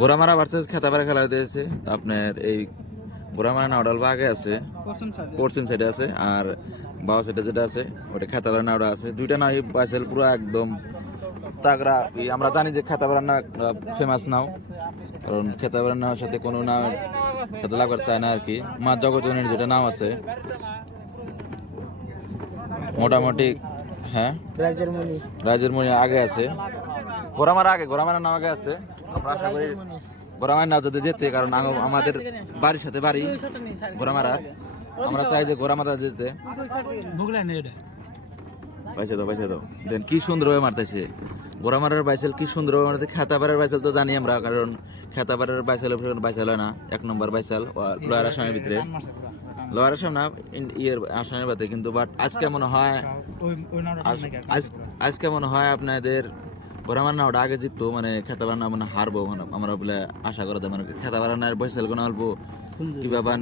গোরামারা versus খেতাপাড়া খেলা হইতেছে আপনার এই গোরামারা নাওডালবা আগে আছে, পশ্চিম সাইডে আছে, আর বাবা সাইডে যেটা আছে ওটা খেতাপাড়া নাওডা আছে। দুইটা নাও বাইসেল পুরো একদম তাগড়া। আমরা জানি যে খেতাপাড়া না ফেমাস নাও, কারণ খেতাপাড়া নাওর সাথে কোনো নাও সাথে লাগবার চায় না আর কি। মা জগজনের যেটা নাম আছে মোটামুটি, হ্যাঁ রাজের মনি আগে আছে, গোরামারা আগে, গোরামারা নাম আগে আছে। আমরা আশা করি গোরামারা নাও যদি যেতে, কারণ আমাদের বাড়ির সাথে বাড়ি গোরামারা, আমরা চাই যে গোরামারা যেতে। পাইছে তো দেন কি সুন্দর ভাবে মারতেছে গোরামারার বাইসেল, কি সুন্দর ভাবে মারতে। খেতাপাড়ার বাইসেল তো জানি আমরা, কারণ খেতাপাড়ার বাইসেল বাইসেল হয় না, 1 নম্বর বাইসেল লোয়ার আসামের ভিতরে, লোয়ার আসাম না ইয়ের আসামের ভিতরে। কিন্তু বাট আজকে মনে হয় আপনাদের গোরামারা না ওটা আগে জিততো, মানে খেতাপাড়া না মানে হারবো, মানে আমরা বলে আশা করা যায়। মানে খেতাপাড়া না বাইসেল কোনো অল্প কি বাবান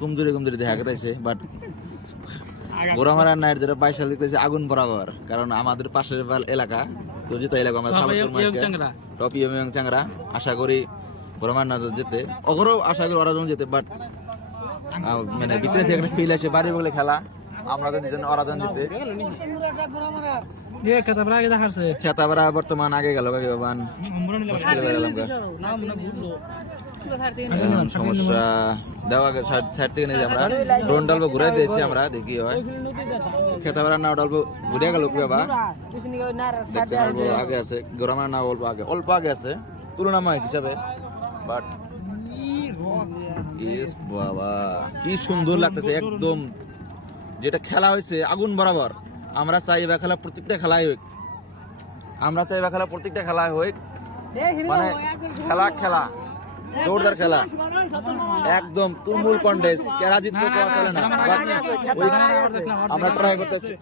কমজোরি দেখা গেছে। বাট গোরামারা নাইট যেটা বাইসাল দিতেছে আগুন বরাবর, কারণ আমাদের পাশের এলাকা তো যেটা এলাকা আমরা টপ এবং চাংরা। আশা করি গোরামারা না যেতে, ওগরও আশা করি ওরা যেতে। বাট মানে ভিতরে থেকে একটা ফিল আসে বাড়ি বলে খেলা, আমরা তো দিতেন ওরা যেতে। খেতাপাড়া বর্তমান আগে গেল সমস্যা দেওয়া সাইড থেকে নিয়ে আমরা ড্রোন ডালবো ঘুরাই দিয়েছি, আমরা দেখি হয় খেতাপাড়া নাও ডালবো ঘুরে গেল কি বাবা আগে আছে, গোরামারা নাও অল্প আগে আছে তুলনামূলক হিসাবে। বাট বাবা কি সুন্দর লাগতেছে একদম, যেটা খেলা হয়েছে আগুন বরাবর। আমরা চাই বা খেলা প্রত্যেকটা খেলাই হোক, আমরা চাই বা খেলা প্রত্যেকটা খেলায় হোক, মানে খেলা জোরদার খেলা, একদম তুমুল কন্টেস্ট। কেরা জিতবে কেউ চলে না, আমরা ট্রাই করতেছি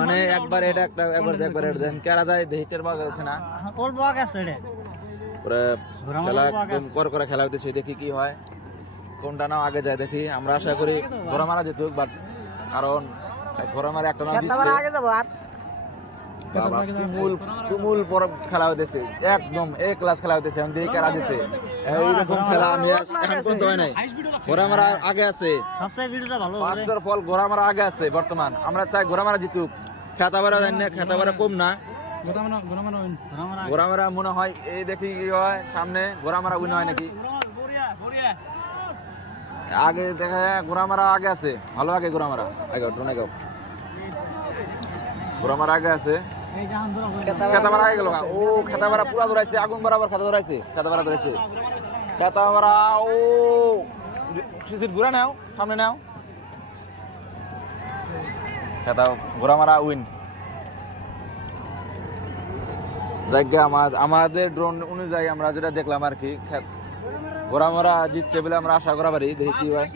মানে একবার এটা একটা একবার দেন কেরা যায় দেখি কের ভাগ আছে না খেলা একদম করে খেলা হইতেছে, দেখি কি হয়, কোনটা নাও আগে যায় দেখি। আমরা আশা করি গোরামারা জিতুক, বাট কারণ গোরামারা একটা নাম তুমুল পরব খেলা হইতেছে, একদম এ ক্লাস খেলা হইতেছে। দেখি কারা জিতে, এইরকম খেলা আমি এখন পর্যন্ত হয় নাই। গোরামারা আগে আছে, ফার্স্টের ফল গোরামারা আগে আছে বর্তমান। আমরা চাই গোরামারা জিতুক, খেতাপাড়া জানি না, খেতাপাড়া কম না, গোরামারা মনে হয় এই দেখি কি হয় সামনে, গোরামারা উইন হয় নাকি আগে দেখা যায়। গোরামারা আগে আছে, ভালো আগে গোরামারা গোরামারা আগে আছে, খেতাপাড়া আগে গেল। ও খেতাপাড়া পুরা ধরাইছে আগুন বরাবর, খেতাপাড়া ধরেছে খেতাপাড়া। ও সিট ঘুরা নাও, সামনে নাও, গোরামারা উইন। জায়গা আমাদের ড্রোন অনুযায়ী আমরা যেটা দেখলাম আর কি, গোরামারা জিতছে বলে আমরা আশা করা পারি, দেখি কি হয়।